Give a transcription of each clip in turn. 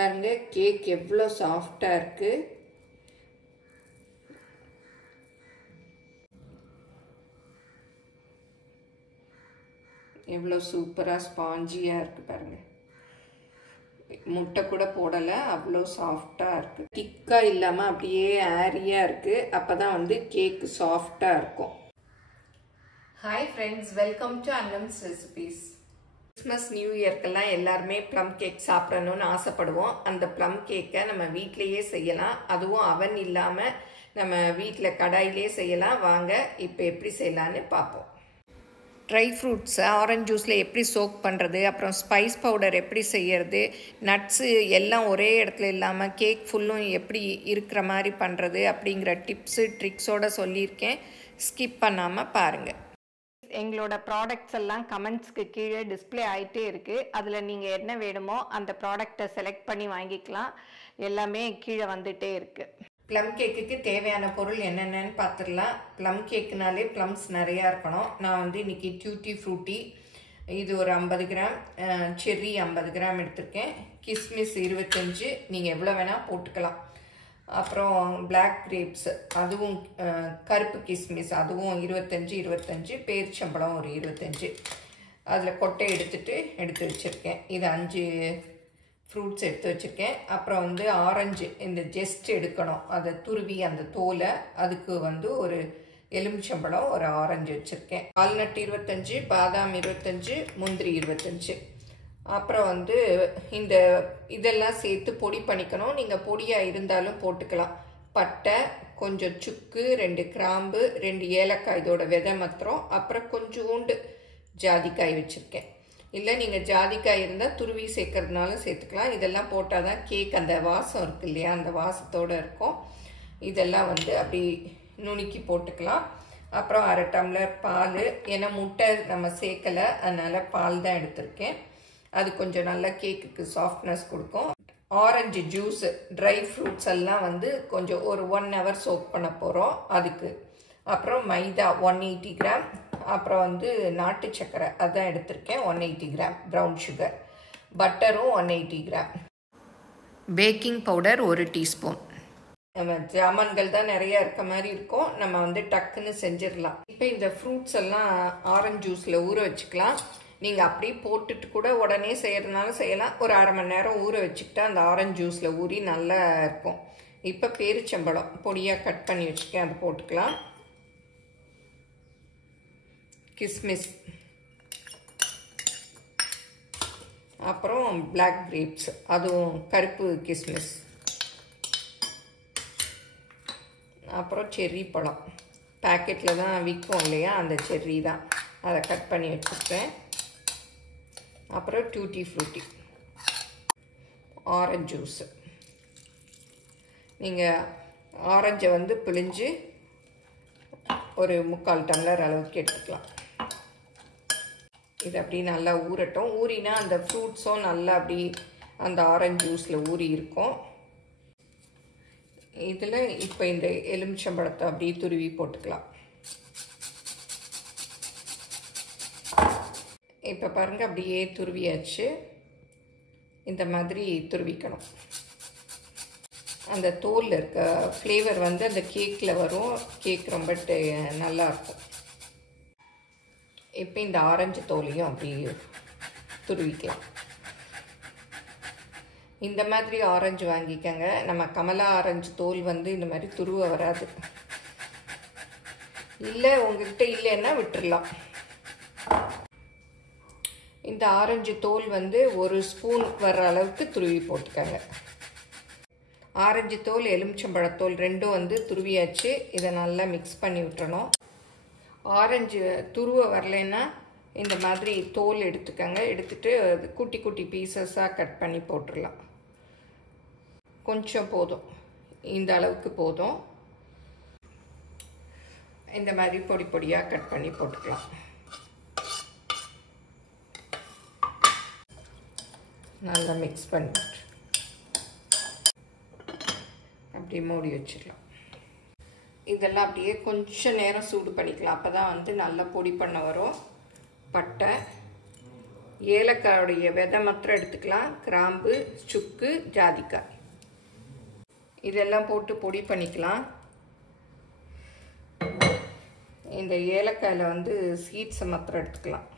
பாருங்க கேக் எவ்வளோ சாஃப்டாக இருக்குது. எவ்வளோ சூப்பராக ஸ்பாஞ்சியாக இருக்குது பாருங்கள். முட்டை கூட போடலை, அவ்வளோ சாஃப்டாக இருக்குது. திக்காக இல்லாமல் அப்படியே ஏரியாக இருக்குது. அப்போ தான் வந்து கேக்கு சாஃப்டாக இருக்கும். Hi friends, welcome to Annam's recipes. Christmas new இயர்க்கெல்லாம் எல்லாருமே ப்ளம் கேக் சாப்பிடணும்னு ஆசைப்படுவோம். அந்த ப்ளம் கேக்கை நம்ம வீட்டிலையே செய்யலாம். அதுவும் அவன் இல்லாமல் நம்ம வீட்டில் கடாயிலே செய்யலாம். வாங்க இப்போ எப்படி செய்யலான்னு பார்ப்போம். ட்ரை ஃப்ரூட்ஸை ஆரஞ்ச் ஜூஸில் எப்படி சோக் பண்ணுறது, அப்புறம் ஸ்பைஸ் பவுடர் எப்படி செய்கிறது, நட்ஸு எல்லாம் ஒரே இடத்துல இல்லாமல் கேக் ஃபுல்லும் எப்படி இருக்கிற மாதிரி பண்ணுறது அப்படிங்கிற டிப்ஸு ட்ரிக்ஸோடு சொல்லியிருக்கேன். ஸ்கிப் பண்ணாமல் பாருங்கள். எங்களோட ப்ராடக்ட்ஸ் எல்லாம் கமெண்ட்ஸ்க்கு கீழே டிஸ்பிளே ஆகிட்டே இருக்குது. அதில் நீங்கள் என்ன வேணுமோ அந்த ப்ராடக்டை செலக்ட் பண்ணி வாங்கிக்கலாம். எல்லாமே கீழே வந்துகிட்டே இருக்குது. ப்ளம் கேக்குக்கு தேவையான பொருள் என்னென்னு பார்த்துடலாம். ப்ளம் கேக்குனாலே ப்ளம்ஸ் நிறையா இருக்கணும். நான் வந்து இன்றைக்கி டியூட்டி ஃப்ரூட்டி இது ஒரு 50 கிராம், செர்ரி 50 கிராம் எடுத்திருக்கேன். கிஸ்மிஸ் 25, நீங்கள் எவ்வளோ வேணால் போட்டுக்கலாம். அப்புறம் பிளாக் கிரேப்ஸ் அதுவும் கருப்பு கிஸ்மிஸ் அதுவும் 25, பேரிச்சம்பழம் ஒரு 25. அதில் கொட்டை எடுத்து வச்சுருக்கேன். இது 5 ஃப்ரூட்ஸ் எடுத்து வச்சுருக்கேன். அப்புறம் வந்து ஆரஞ்சு இந்த ஜெஸ்ட் எடுக்கணும், அதை துருவி அந்த தோலை, அதுக்கு வந்து ஒரு எலுமிச்சம்பழம் ஒரு ஆரஞ்சு வச்சுருக்கேன். வால்நட் 25, பாதாம் 25, முந்திரி 25. அப்புறம் வந்து இதெல்லாம் சேர்த்து பொடி பண்ணிக்கணும். நீங்கள் பொடியாக இருந்தாலும் போட்டுக்கலாம். பட்டை, கொஞ்சம் சுக்கு, 2 கிராம்பு, 2 ஏலக்காய் இதோட விதை மாத்திரம், அப்புறம் கொஞ்சோண்டு ஜாதிக்காய் வச்சுருக்கேன். இல்லை நீங்கள் ஜாதிக்காய் இருந்தால் துருவி சேர்க்கறதுனாலும் சேர்த்துக்கலாம். இதெல்லாம் போட்டால் தான் கேக் அந்த வாசம் இருக்குது இல்லையா, அந்த வாசத்தோடு இருக்கும். இதெல்லாம் வந்து அப்படி நுணுக்கி போட்டுக்கலாம். அப்புறம் 1/2 டம்ளர் பால், ஏன்னா முட்டை நம்ம சேர்க்கலை, அதனால் பால் தான் எடுத்திருக்கேன். அது கொஞ்சம் நல்லா கேக்குக்கு சாஃப்ட்னஸ் கொடுக்கும். ஆரஞ்சு ஜூஸு, ட்ரை ஃப்ரூட்ஸ் எல்லாம் வந்து கொஞ்சம் ஒரு 1 hour சோக் பண்ண போகிறோம் அதுக்கு. அப்புறம் மைதா 180 கிராம், அப்புறம் வந்து நாட்டு சக்கரை அதான் எடுத்திருக்கேன் 180 கிராம், ப்ரௌன் சுகர், பட்டரும் 180 கிராம், பேக்கிங் பவுடர் 1 டீஸ்பூன். நம்ம ஜாமான்கள் தான் நிறையா இருக்க மாதிரி இருக்கும். நம்ம வந்து டக்குன்னு செஞ்சிடலாம். இப்போ இந்த ஃப்ரூட்ஸ் எல்லாம் ஆரஞ்சு ஜூஸில் ஊற வச்சுக்கலாம். நீங்கள் அப்படியே போட்டுட்டு கூட உடனே செய்கிறதுனால செய்யலாம். ஒரு 1/2 மணி நேரம் ஊற வச்சுக்கிட்டா அந்த ஆரஞ்சு ஜூஸில் ஊறி நல்லா இருக்கும். இப்போ பேரிச்சம்பழம் பொடியாக கட் பண்ணி வச்சுக்கேன், அது போட்டுக்கலாம். கிஸ்மிஸ், அப்புறம் பிளாக் கிரேப்ஸ் அதுவும் கருப்பு கிஸ்மிஸ், அப்புறம் செர்ரி பழம் பேக்கெட்டில் தான் விற்கும் இல்லையா, அந்த செர்ரி தான், அதை கட் பண்ணி வச்சுருக்கேன். அப்புறம் டியூட்டி ஃப்ரூட்டி, ஆரஞ்சு ஜூஸு. நீங்கள் ஆரஞ்சை வந்து பிழிஞ்சு ஒரு 3/4 டம்ளர் அளவுக்கு எடுத்துக்கலாம். இது அப்படி நல்லா ஊறட்டும். ஊறினா அந்த ஃப்ரூட்ஸும் நல்லா அப்படி அந்த ஆரஞ்சு ஜூஸில் ஊறி இருக்கும். இதில் இப்போ இந்த எலுமிச்சம்பழத்தை அப்படியே துருவி போட்டுக்கலாம். இப்போ பாருங்கள் அப்படியே துருவியாச்சு. இந்த மாதிரி துருவிக்கணும். அந்த தோலில் இருக்க ஃப்ளேவர் வந்து அந்த கேக்கில் வரும். கேக் ரொம்ப நல்லாயிருக்கும். இப்போ இந்த ஆரஞ்சு தோலையும் அப்படி துருவிக்கலாம். இந்த மாதிரி ஆரஞ்சு வாங்கிக்கங்க. நம்ம கமலா ஆரஞ்சு தோல் வந்து இந்த மாதிரி துருவ வராது. இல்லை உங்கள்கிட்ட இல்லைன்னா விட்டுடலாம். இந்த ஆரஞ்சு தோல் வந்து 1 ஸ்பூன் வர்ற அளவுக்கு துருவி போட்டுக்கங்க. ஆரஞ்சு தோல், எலுமிச்சம்பழத்தோல் ரெண்டும் வந்து துருவியாச்சு. இதை நல்லா மிக்ஸ் பண்ணி விட்டுறணும். ஆரஞ்சு துருவ வரலைன்னா இந்த மாதிரி தோல் எடுத்துக்கங்க. எடுத்துட்டு குட்டி குட்டி பீசஸாக கட் பண்ணி போட்டுடலாம். கொஞ்சம் போதும், இந்த அளவுக்கு போதும். இந்த மாதிரி பொடி பொடியாக கட் பண்ணி போட்டுக்கலாம். நல்லா மிக்ஸ் பண்ணிட்டு அப்படியே மூடி வச்சிடலாம். இதெல்லாம் அப்படியே கொஞ்சம் நேரம் சூடு பண்ணிக்கலாம். அப்போ தான் வந்து நல்லா பொடி பண்ண வரும். பட்டை, ஏலக்காயோடைய விதை மாத்திரம் எடுத்துக்கலாம். கிராம்பு, சுக்கு, ஜாதிக்காய் இதெல்லாம் போட்டு பொடி பண்ணிக்கலாம். இந்த ஏலக்காயில் வந்து சீட்ஸை மாத்திரம் எடுத்துக்கலாம்.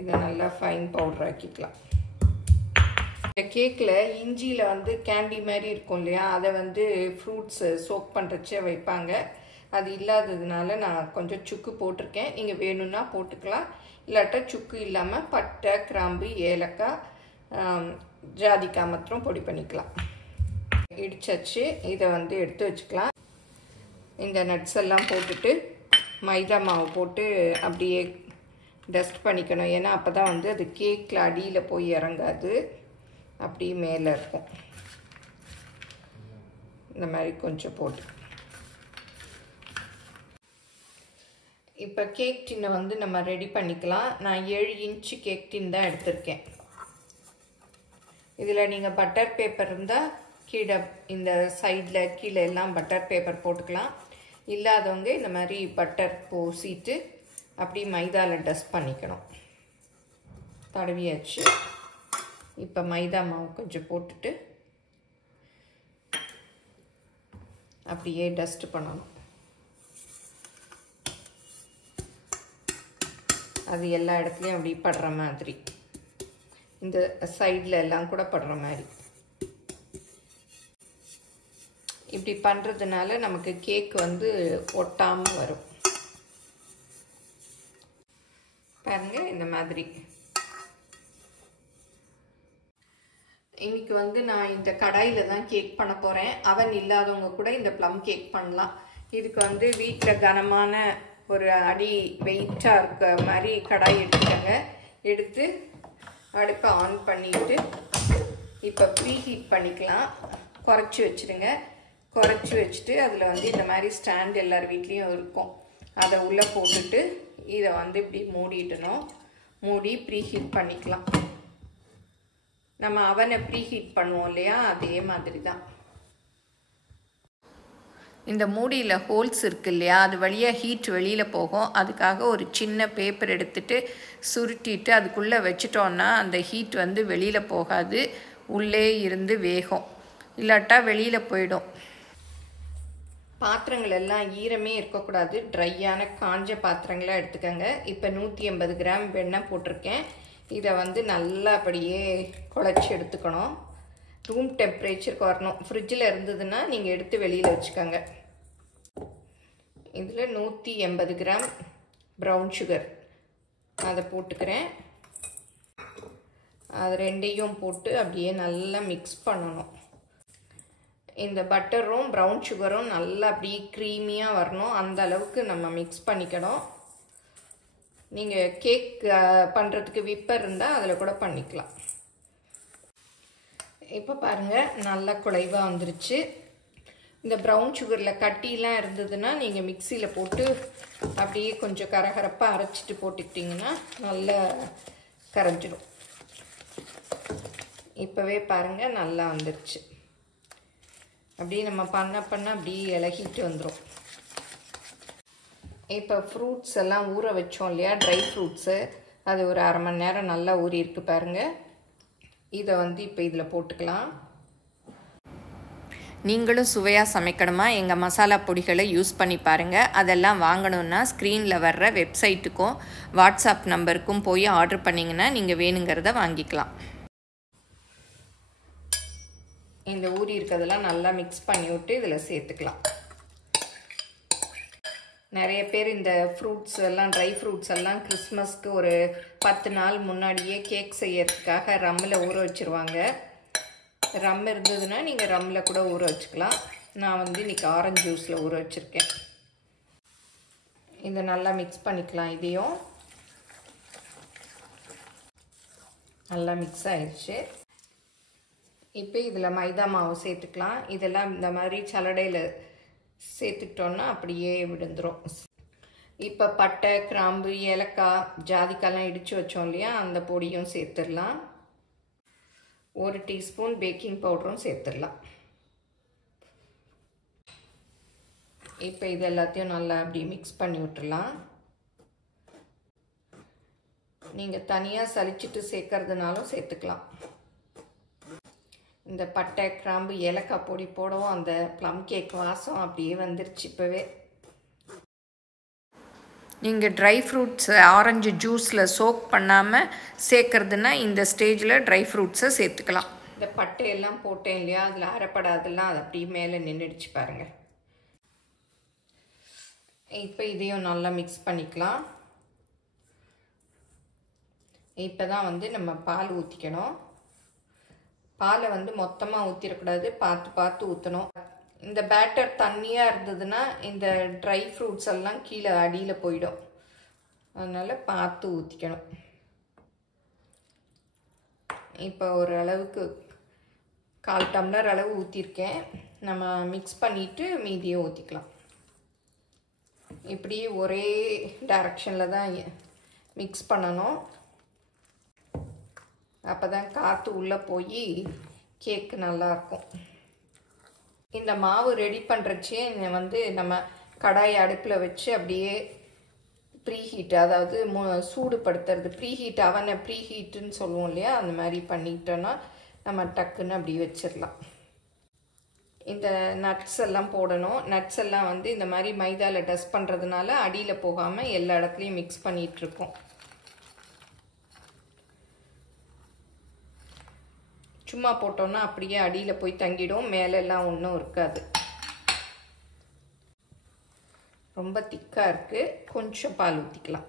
இதை நல்லா ஃபைன் பவுடர் ஆக்கிக்கலாம். இந்த கேக்கில் இஞ்சியில் வந்து கேண்டி மாதிரி இருக்கும் இல்லையா, அதை வந்து ஃப்ரூட்ஸு சோக் பண்ணுறச்சே வைப்பாங்க. அது இல்லாததுனால நான் கொஞ்சம் சுக்கு போட்டிருக்கேன். நீங்கள் வேணும்னா போட்டுக்கலாம். இல்லாட்டா சுக்கு இல்லாமல் பட்டை, கிராம்பு, ஏலக்காய், ஜாதிக்காய் மாத்திரம் பொடி பண்ணிக்கலாம். இடிச்சாச்சு. இதை வந்து எடுத்து வச்சுக்கலாம். இந்த நட்ஸ் எல்லாம் போட்டுட்டு மைதா மாவு போட்டு அப்படியே டஸ்ட் பண்ணிக்கணும். ஏன்னா அப்போ தான் வந்து அது கேக்கில் அடியில் போய் இறங்காது, அப்படியே மேலே இருக்கும். இந்த மாதிரி கொஞ்சம் போட்டு இப்போ கேக் டின்னை வந்து நம்ம ரெடி பண்ணிக்கலாம். நான் 7 இன்ச்சு கேக் டின் தான் எடுத்திருக்கேன். இதில் நீங்கள் பட்டர் பேப்பர் இருந்தால் கீழே இந்த சைடில் கீழே எல்லாம் பட்டர் பேப்பர் போட்டுக்கலாம். இல்லாதவங்க இந்த மாதிரி பட்டர் பூசிட்டு அப்படி மைதாவில் டஸ்ட் பண்ணிக்கணும். தடவியாச்சு. இப்போ மைதா மாவு கொஞ்சம் போட்டுட்டு அப்படியே டஸ்ட் பண்ணணும். அது எல்லா இடத்துலையும் அப்படி படுற மாதிரி, இந்த சைடில் எல்லாம் கூட படுற மாதிரி. இப்படி பண்ணுறதுனால நமக்கு கேக் வந்து ஒட்டாமல் வரும். பாருங்கள் இந்த மாதிரி. இன்னைக்கு வந்து நான் இந்த கடாயில் தான் கேக் பண்ண போகிறேன். அவன் இல்லாதவங்க கூட இந்த ப்ளம் கேக் பண்ணலாம். இதுக்கு வந்து வீட்டில் கனமான ஒரு அடி வெயிட்டாக இருக்க மாதிரி கடாய் எடுத்துக்கங்க. எடுத்து அடுப்பை ஆன் பண்ணிவிட்டு இப்போ ப்ரீ ஹீட் பண்ணிக்கலாம். குறைச்சி வச்சுடுங்க. குறைச்சி வச்சுட்டு அதில் வந்து இந்த மாதிரி ஸ்டாண்ட் எல்லார் வீட்லேயும் இருக்கும். அதை உள்ளே போட்டுட்டு இதை வந்து இப்படி மூடிடணும். மூடி ப்ரீ ஹீட் பண்ணிக்கலாம். நம்ம அவனை ப்ரீ ஹீட் பண்ணுவோம் இல்லையா, அதே மாதிரி தான். இந்த மூடியில் ஹோல்ஸ் இருக்குது இல்லையா, அது வழியாக ஹீட் வெளியில் போகும். அதுக்காக ஒரு சின்ன பேப்பர் எடுத்துகிட்டு சுருட்டிட்டு அதுக்குள்ளே வச்சிட்டோன்னா அந்த ஹீட் வந்து வெளியில் போகாது, உள்ளே இருந்து வேகும். இல்லாட்டா வெளியில் போயிடும். பாத்திரங்கள் எல்லாம் ஈரமே இருக்கக்கூடாது. ட்ரையான காஞ்ச பாத்திரங்களாக எடுத்துக்கோங்க. இப்போ 180 கிராம் வெண்ணெய் போட்டிருக்கேன். இதை வந்து நல்லா அப்படியே குழச்சி எடுத்துக்கணும். ரூம் டெம்பரேச்சருக்கு வரணும். ஃப்ரிட்ஜில் இருந்ததுன்னா நீங்கள் எடுத்து வெளியில் வச்சுக்கோங்க. இதில் 180 கிராம் ப்ரௌன் சுகர் அதை போட்டுக்கிறேன். அது ரெண்டையும் போட்டு அப்படியே நல்லா மிக்ஸ் பண்ணணும். இந்த பட்டரும் ப்ரௌன் சுகரும் நல்லா அப்படியே க்ரீமியாக வரணும். அந்த அளவுக்கு நம்ம மிக்ஸ் பண்ணிக்கணும். நீங்கள் கேக் பண்ணுறதுக்கு விப்பர் இருந்தால் அதில் கூட பண்ணிக்கலாம். இப்போ பாருங்கள் நல்லா குழைவாக வந்துருச்சு. இந்த ப்ரௌன் சுகரில் கட்டிலாம் இருந்ததுன்னா நீங்கள் மிக்சியில் போட்டு அப்படியே கொஞ்சம் கரகரப்பாக அரைச்சிட்டு போட்டுக்கிட்டிங்கன்னா நல்லா கரைஞ்சிடும். இப்போவே பாருங்கள் நல்லா வந்துருச்சு. அப்படியே நம்ம பண்ண அப்படியே இலகிட்டு வந்துடும். இப்போ ஃப்ரூட்ஸ் எல்லாம் ஊற வச்சோம் இல்லையா, ட்ரை ஃப்ரூட்ஸு, அது ஒரு அரை மணி நேரம் நல்லா ஊறி இருக்கு பாருங்கள். இதை வந்து இப்போ இதில் போட்டுக்கலாம். நீங்களும் சுவையாக சமைக்கணுமா, எங்கள் மசாலா பொடிகளை யூஸ் பண்ணி பாருங்கள். அதெல்லாம் வாங்கணுன்னா ஸ்க்ரீனில் வர்ற வெப்சைட்டுக்கும் வாட்ஸ்அப் நம்பருக்கும் போய் ஆர்டர் பண்ணிங்கன்னா நீங்கள் வேணுங்கிறத வாங்கிக்கலாம். இந்த ஊறி இருக்கிறதெல்லாம் நல்லா மிக்ஸ் பண்ணி விட்டு இதில் சேர்த்துக்கலாம். நிறைய பேர் இந்த ஃப்ரூட்ஸ் எல்லாம் ட்ரை ஃப்ரூட்ஸ் எல்லாம் கிறிஸ்மஸ்க்கு ஒரு 10 நாள் முன்னாடியே கேக் செய்யறதுக்காக ரம்மில் ஊற வச்சுருவாங்க. ரம் இருந்ததுன்னா நீங்கள் ரம்மில் கூட ஊற வச்சுக்கலாம். நான் வந்து இன்றைக்கி ஆரஞ்சு ஜூஸில் ஊற வச்சுருக்கேன். இதை நல்லா மிக்ஸ் பண்ணிக்கலாம். இதையும் நல்லா மிக்ஸ் ஆயிடுச்சு. இப்போ இதில் மைதா மாவு சேர்த்துக்கலாம். இதெல்லாம் இந்த மாதிரி சலடையில் சேர்த்துக்கிட்டோன்னா அப்படியே விழுந்துடும். இப்போ பட்டை, கிராம்பு, ஏலக்காய், ஜாதிக்காய்லாம் இடித்து வச்சோம் இல்லையா, அந்த பொடியும் சேர்த்துடலாம். 1 டீஸ்பூன் பேக்கிங் பவுடரும் சேர்த்துடலாம். இப்போ இது எல்லாத்தையும் நல்லா அப்படி மிக்ஸ் பண்ணி விட்டுடலாம். நீங்கள் தனியாக சலிச்சிட்டு சேர்க்கறதுனாலும் சேர்த்துக்கலாம். இந்த பட்டை கிராம்பு ஏலக்காய் பொடி போடவும் அந்த ப்ளம் கேக் வாசம் அப்படியே வந்துருச்சு இப்போவே. நீங்கள் ட்ரை ஃப்ரூட்ஸ் ஆரஞ்சு ஜூஸில் சோக் பண்ணாமல் சேர்க்குறதுனா இந்த ஸ்டேஜில் ட்ரை ஃப்ரூட்ஸை சேர்த்துக்கலாம். இந்த பட்டையெல்லாம் போட்டேன் இல்லையா, அதில் அரைப்படாதெல்லாம் அது அப்படியே மேலே நின்றுடுச்சு பாருங்கள். இப்போ இதையும் நல்லா மிக்ஸ் பண்ணிக்கலாம். இப்போ தான் வந்து நம்ம பால் ஊற்றிக்கணும். பாலை வந்து மொத்தமாக ஊற்றிடக்கூடாது, பார்த்து பார்த்து ஊற்றணும். இந்த பேட்டர் தண்ணியாக இருந்ததுன்னா இந்த ட்ரை ஃப்ரூட்ஸ் எல்லாம் கீழே அடியில் போயிடும். அதனால் பார்த்து ஊற்றிக்கணும். இப்போ ஒரு அளவுக்கு 1/4 டம்ளர் அளவு ஊற்றிருக்கேன். நம்ம மிக்ஸ் பண்ணிவிட்டு மீதியை ஊற்றிக்கலாம். இப்படி ஒரே டைரக்ஷனில் தான் மிக்ஸ் பண்ணணும். அப்போ தான் காற்று உள்ளே போய் கேக்கு நல்லாயிருக்கும். இந்த மாவு ரெடி பண்ணுறச்சே வந்து நம்ம கடாய் அடுப்பில் வச்சு அப்படியே ப்ரீஹீட், அதாவது சூடுபடுத்துறது, ப்ரீஹீட் அவனை ப்ரீஹீட்டுன்னு சொல்லுவோம் இல்லையா, அந்த மாதிரி பண்ணிட்டோன்னா நம்ம டக்குன்னு அப்படி வச்சிடலாம். இந்த நட்ஸ் எல்லாம் போடணும். நட்ஸ் எல்லாம் வந்து இந்த மாதிரி மைதாவில் டஸ்ட் பண்ணுறதுனால அடியில் போகாமல் எல்லா இடத்துலையும் மிக்ஸ் பண்ணிகிட்ருக்கோம். சும்மா போட்டோன்னா அப்படியே அடியில் போய் தங்கிடும், மேலெல்லாம் ஒன்றும் இருக்காது. ரொம்ப திக்காக இருக்குது, கொஞ்சம் பால் ஊற்றிக்கலாம்.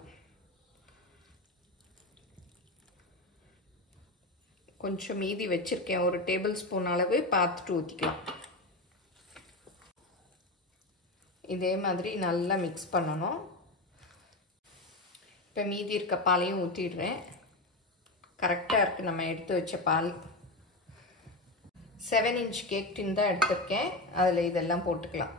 கொஞ்சம் மீதி வச்சுருக்கேன், ஒரு டேபிள் ஸ்பூன் அளவு, பார்த்துட்டு ஊற்றிக்கலாம். இதே மாதிரி நல்லா மிக்ஸ் பண்ணணும். இப்போ மீதி இருக்க பாலையும் ஊற்றிடுறேன். கரெக்டாக இருக்குது நம்ம எடுத்து வச்ச பால். 7 இன்ச் கேக் டின் தான் எடுத்திருக்கேன். அதில் இதெல்லாம் போட்டுக்கலாம்.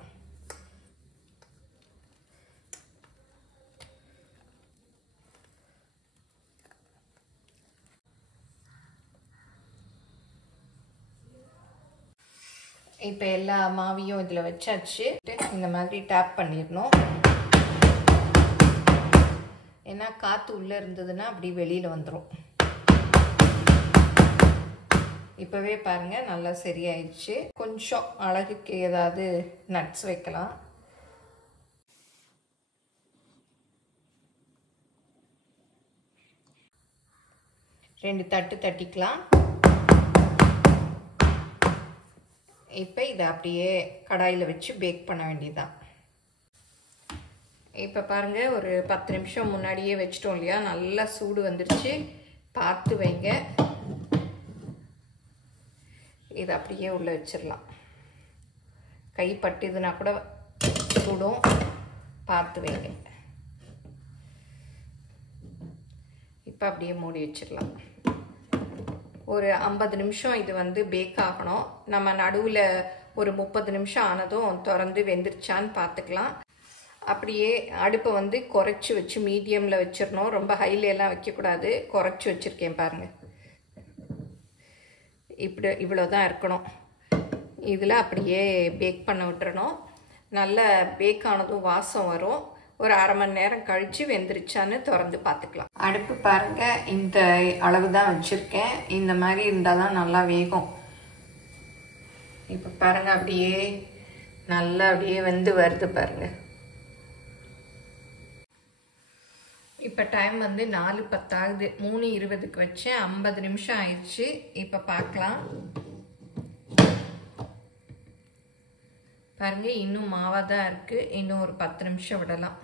இப்போ எல்லா மாவையும் இதில் வச்சாச்சு. இந்த மாதிரி டேப் பண்ணிடணும். ஏன்னா காற்று உள்ளே இருந்ததுன்னா அப்படி வெளியில் வந்துடும். இப்போவே பாருங்கள் நல்லா சரியாயிடுச்சு. கொஞ்சம் அழகுக்கு ஏதாவது நட்ஸ் வைக்கலாம். ரெண்டு தட்டு தட்டிக்கலாம். இப்போ இதை அப்படியே கடாயில் வச்சு பேக் பண்ண வேண்டியதுதான். இப்போ பாருங்கள், ஒரு 10 நிமிஷம் முன்னாடியே வச்சிட்டோம் இல்லையா, நல்லா சூடு வந்துருச்சு. பார்த்து வைங்க. இதை அப்படியே உள்ளே வச்சிடலாம். கை பட்டுதுன்னா கூட சுடும், பார்த்து வைங்க. இப்போ அப்படியே மூடி வச்சிடலாம். ஒரு 50 நிமிஷம் இது வந்து பேக் ஆகணும். நம்ம நடுவில் ஒரு 30 நிமிஷம் ஆனதும் திறந்து வெந்துருச்சான்னு பார்த்துக்கலாம். அப்படியே அடுப்பை வந்து குறைச்சி வச்சு மீடியமில் வச்சிடணும். ரொம்ப ஹைலெல்லாம் வைக்கக்கூடாது. குறைச்சி வச்சுருக்கேன் பாருங்கள். இவ்வளோதான் இருக்கணும். இதில் அப்படியே பேக் பண்ண விட்டுறணும். நல்லா பேக் ஆனதும் வாசம் வரும். ஒரு அரை மணி நேரம் கழித்து வெந்துருச்சான்னு திறந்து பார்த்துக்கலாம். அடுப்பு பாருங்கள், இந்த அளவு தான் வச்சுருக்கேன். இந்த மாதிரி இருந்தால் தான் நல்லா வேகும். இப்போ பாருங்கள், அப்படியே நல்லா அப்படியே வெந்து வருது பாருங்கள். இப்போ டைம் வந்து 4:10 ஆகுது. 3:20க்கு வச்சேன். 50 நிமிஷம் ஆயிடுச்சு. இப்போ பார்க்கலாம். பாருங்கள், இன்னும் மாவாக தான் இருக்குது. இன்னும் ஒரு 10 நிமிஷம் விடலாம்.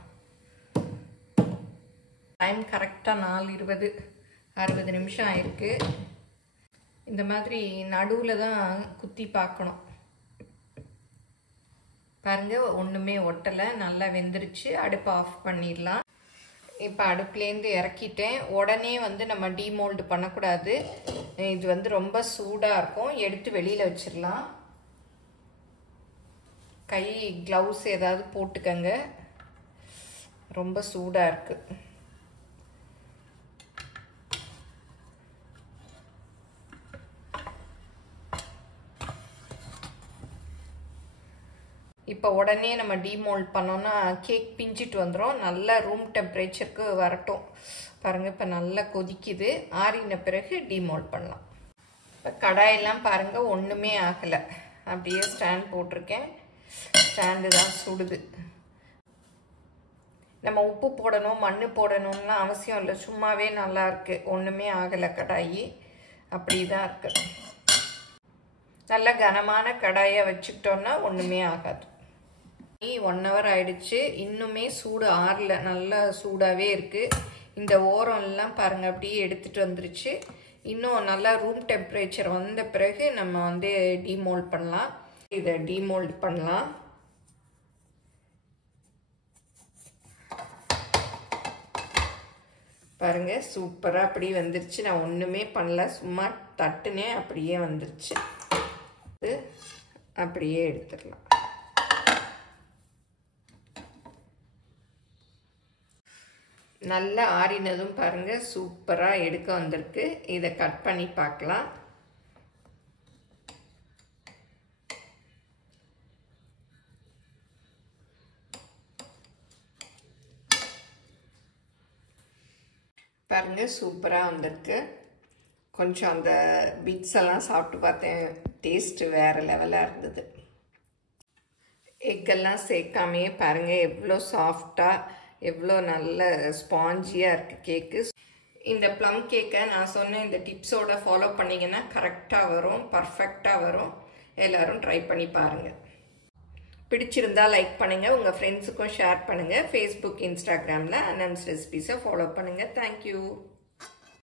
டைம் கரெக்டாக 4:20, 60 நிமிஷம் ஆயிருக்கு. இந்த மாதிரி நடுவில் தான் குத்தி பார்க்கணும். பாருங்கள், ஒன்றுமே ஒட்டலை, நல்லா வெந்துருச்சு. அடுப்பை ஆஃப் பண்ணிடலாம். இப்போ அடுப்புலேருந்து இறக்கிட்டேன். உடனே வந்து நம்ம டீமோல்டு பண்ணக்கூடாது. இது வந்து ரொம்ப சூடாக இருக்கும். எடுத்து வெளியில் வச்சிடலாம். கை க்ளவுஸ் ஏதாவது போட்டுக்கங்க, ரொம்ப சூடாக இருக்குது. இப்போ உடனே நம்ம டீமோல்ட் பண்ணோன்னா கேக் பிஞ்சிட்டு வந்துடும். நல்லா ரூம் டெம்பரேச்சருக்கு வரட்டும். பாருங்கள் இப்போ நல்லா கொதிக்குது. ஆறின பிறகு டீமோல்ட் பண்ணலாம். இப்போ கடாயெல்லாம் பாருங்கள் ஒன்றுமே ஆகலை. அப்படியே ஸ்டாண்ட் போட்டிருக்கேன். ஸ்டாண்டு தான் சுடுது. நம்ம உப்பு போடணும் மண் போடணும்லாம் அவசியம் இல்லை. சும்மாவே நல்லா இருக்குது. ஒன்றுமே ஆகலை. கடாயி அப்படி தான் இருக்குது. நல்ல கனமான கடாயை வச்சுக்கிட்டோன்னா ஒன்றுமே ஆகாது. 1 hour ஆயிடுச்சு. இன்னுமே சூடு ஆறல. நல்லா சூடாகவே இருக்குது. இந்த ஓரம்லாம் பாருங்கள் அப்படியே எடுத்துகிட்டு வந்துருச்சு. இன்னும் நல்லா ரூம் டெம்பரேச்சர் வந்த பிறகு நம்ம வந்து டீமோல்ட் பண்ணலாம். இதை டீமோல்ட் பண்ணலாம். பாருங்கள் சூப்பராக அப்படி வந்துருச்சு. நான் ஒன்றுமே பண்ணல, சும்மா தட்டுனேன் அப்படியே வந்துருச்சு. அப்படியே எடுத்துடலாம். நல்லா ஆறினதும் பாருங்கள் சூப்பராக எடுக்க வந்திருக்கு. இதை கட் பண்ணி பார்க்கலாம். பாருங்கள் சூப்பராக வந்திருக்கு. கொஞ்சம் அந்த பிட்ஸ் எல்லாம் சாப்பிட்டு பார்த்தேன். டேஸ்ட்டு வேறு லெவலாக இருந்தது. எக்கெல்லாம் சேர்க்காமையே பாருங்கள் எவ்வளோ சாஃப்டாக எவ்வளோ நல்ல ஸ்பாஞ்சியாக இருக்குது கேக்கு. இந்த ப்ளம் கேக்கை நான் சொன்ன இந்த டிப்ஸோட ஃபாலோ பண்ணிங்கன்னா கரெக்டாக வரும், பர்ஃபெக்டாக வரும். எல்லோரும் ட்ரை பண்ணி பாருங்கள். பிடிச்சிருந்தால் லைக் பண்ணுங்கள், உங்கள் ஃப்ரெண்ட்ஸுக்கும் ஷேர் பண்ணுங்கள். ஃபேஸ்புக் இன்ஸ்டாகிராமில் அனம்ஸ் ரெசிபீஸை ஃபாலோ பண்ணுங்கள். தேங்க்யூ.